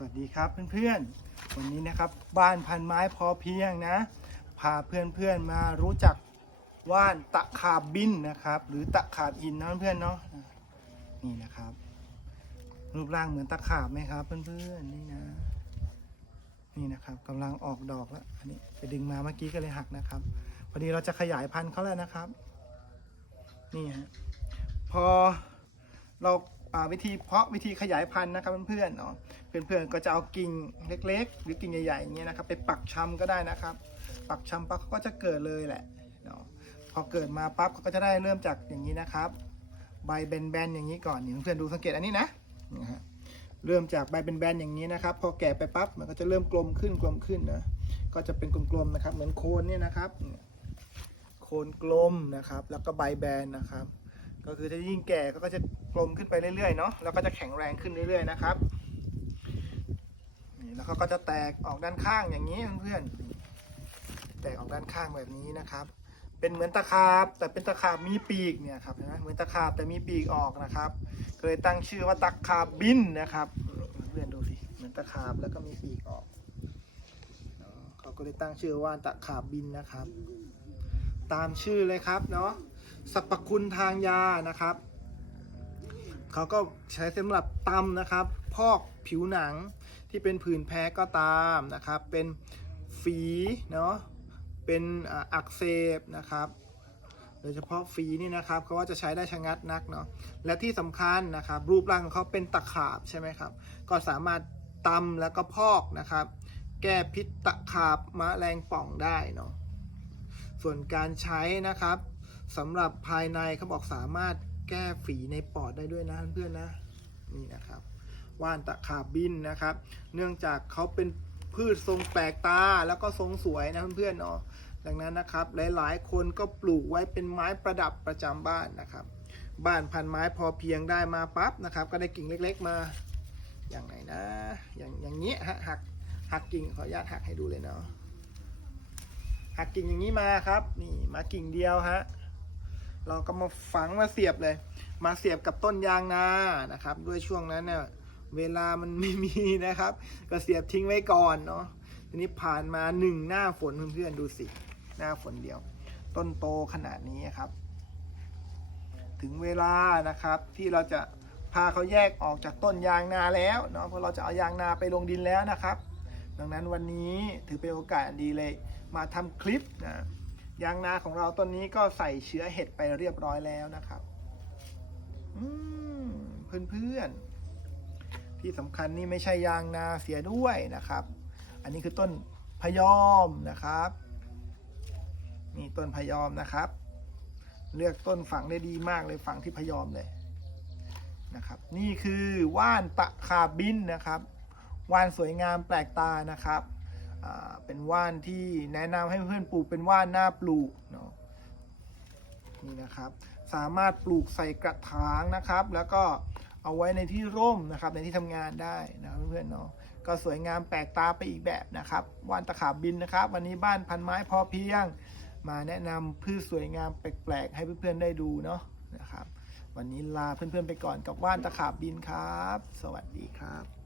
สวัสดีครับเพื่อนๆ วันนี้นะครับบ้านพันไม้พอเพียงนะ พาเพื่อนๆมารู้จักว่านตะขาบบินนะครับ หรือตะขาบอินนะเพื่อนๆเนาะนี่นะครับ รูปร่างเหมือนตะขาบไหมครับ เพื่อนๆนี่นะนี่นะครับกำลังออกดอกแล้วอันนี้ไปดึงมาเมื่อกี้ก็เลยหักนะครับ พอดีเราจะขยายพันธุ์เขาแล้วนะครับ นี่ฮะพอเรา วิธีเพาะวิธีขยายพันธุ์นะครับเพื่อนๆเนาะเพื่อนๆก็จะเอากิ่งเล็ก ๆ หรือกิ่งใหญ่ๆอย่างเงี้ยนะครับไปปักชำก็ได้นะครับ ปักชำปั๊บเขาก็จะเกิดเลยแหละเนาะพอเกิดมาปั๊บเขาก็จะได้เริ่มจากอย่างนี้นะครับ ใบแบนๆอย่างนี้ก่อนเพื่อนๆดูสังเกตอันนี้นะนะฮะเริ่มจากใบแบนๆอย่างนี้นะครับ พอแก่ไปปั๊บมันก็จะเริ่มกลมขึ้นกลมขึ้นนะก็จะเป็นกลมๆนะครับ เหมือนโคนเนี่ยนะครับ โคนกลมนะครับ แล้วก็ใบแบนนะครับ ก็คือถ้ายิ่งแก่ก็จะกลมขึ้นไปเรื่อยๆเนาะแล้วก็จะแข็งแรงขึ้นเรื่อยๆนะครับนี่แล้วเขาก็จะแตกออกด้านข้างอย่างนี้เพื่อนๆแตกออกด้านข้างแบบนี้นะครับ เป็นเหมือนตะขาบแต่เป็นตะขาบมีปีกเนี่ยครับเห็นไหมเหมือนตะขาบแต่มีปีกออกนะครับเลยตั้งชื่อว่าตะขาบบินนะครับเพื่อนๆดูสิเหมือนตะขาบแล้วก็มีปีกออกเขาก็เลยตั้งชื่อว่าตะขาบบินนะครับ ตามชื่อเลยครับเนาะสรรพคุณทางยานะครับเขาก็ใช้สำหรับตำนะครับ พอกผิวหนังที่เป็นผื่นแพ้ก็ตามนะครับ เป็นฝีเนาะเป็นอักเสบนะครับโดยเฉพาะฝีนี่นะครับเขาว่าจะใช้ได้ชะงัดนักเนาะและที่สำคัญนะครับ รูปร่างของเขาเป็นตะขาบใช่ไหมครับ ก็สามารถตำแล้วก็พอกนะครับ แก้พิษตะขาบมะแรงป่องได้เนาะ ส่วนการใช้นะครับสำหรับภายในเขาบอกสามารถแก้ฝีในปอดได้ด้วยนะเพื่อนนะนี่นะครับว่านตะขาบบินนะครับ เนื่องจากเขาเป็นพืชทรงแปลกตาแล้วก็ทรงสวยนะเพื่อนๆเนาะดังนั้นนะครับ หลายๆ คนก็ปลูกไว้เป็นไม้ประดับประจำบ้านนะครับ บ้านพันไม้พอเพียงได้มาปั๊บนะครับ ก็ได้กิ่งเล็ก ๆมา อย่างไหนนะ อย่างอย่างนี้ฮะหักหักกิ่งขออนุญาตหักให้ดูเลยเนาะ หักกิ่งอย่างนี้มาครับ นี่มากิ่งเดียวฮะเราก็มาฝังมาเสียบเลย มาเสียบกับต้นยางนานะครับ ด้วยช่วงนั้นเนี่ยเวลามันไม่มีนะครับ ก็เสียบทิ้งไว้ก่อนเนาะทีนี้ผ่านมาหนึ่งหน้าฝนเพื่อนๆดูสิ หน้าฝนเดียว ต้นโตขนาดนี้ครับ ถึงเวลานะครับที่เราจะพาเขาแยกออกจากต้นยางนาแล้วเนาะเพราะเราจะเอายางนาไปลงดินแล้วนะครับ ดังนั้นวันนี้ถือเป็นโอกาสดีเลย มาทำคลิปนะยางนาของเราต้นนี้ก็ใส่เชื้อเห็ดไปเรียบร้อยแล้วนะครับอืมเพื่อนๆที่สำคัญนี่ไม่ใช่ยางนาเสียด้วยนะครับ อันนี้คือต้นพยอมนะครับนี่ต้นพยอมนะครับ เลือกต้นฝังได้ดีมากเลยฝังที่พยอมเลยนะครับ นี่คือว่านตะขาบบินนะครับ ว่านสวยงามแปลกตานะครับเป็นว่านที่แนะนำให้เพื่อนปลูกเป็นว่านหน้าปลูกเนาะนี่นะครับสามารถปลูกใส่กระถางนะครับ แล้วก็เอาไว้ในที่ร่มนะครับในที่ทำงานได้นะเพื่อนๆเนาะก็สวยงามแปลกตาไปอีกแบบนะครับว่านตะขาบบินนะครับ วันนี้บ้านพันไม้พอเพียง มาแนะนำพืชสวยงามแปลกๆ ให้เพื่อนๆได้ดูเนาะนะครับ วันนี้ลาเพื่อนๆไปก่อนกับว่านตะขาบบินครับ สวัสดีครับ